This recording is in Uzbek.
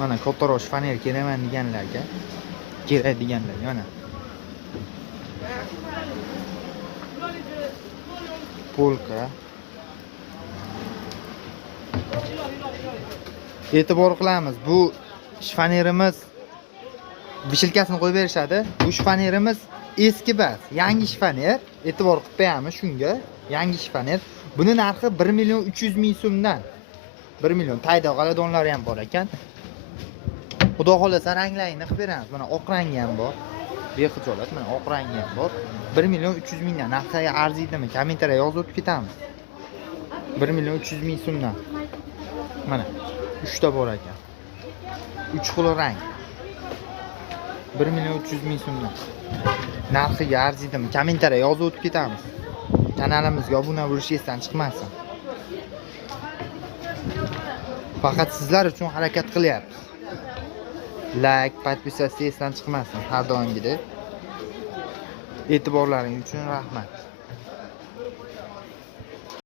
Mana ko'tarosh faner keraman deganlarga kerak deganlar mana. Polka. E'tibor qilamiz, bu shfanerimiz vishilkasini qo'yib berishadi. Bu shfanerimiz eski bas, yangi shfaner. E'tibor qilib qo'yamiz shunga. Yangi shfaner. Buni narxi 1.300.000 so'mdan. 1 million. Tayda g'aladonlari ham bor ekan. Xudo xolasa ranglarini qilib beramiz. Mana oq rangi ham bor. Bexijolat, mana oq rangi ham bor. 1.300.000 dan. Narxiga arziydimi? Kommentariyga yozib o'tib ketamiz. 1.300.000 so'mdan. Mana 3 ta bor ekan. 3 xil rang. 1.300.000 so'mdan. Narxiga arziydimi? Kommentariyga yozib o'tib ketamiz. Kanalimizga obuna bo'lish esdan chiqmasin. Faqat sizlar uchun harakat qilyapmiz. Like, podpisatsiya esdan chiqmasin har doimgidek. E'tiborlaring uchun rahmat.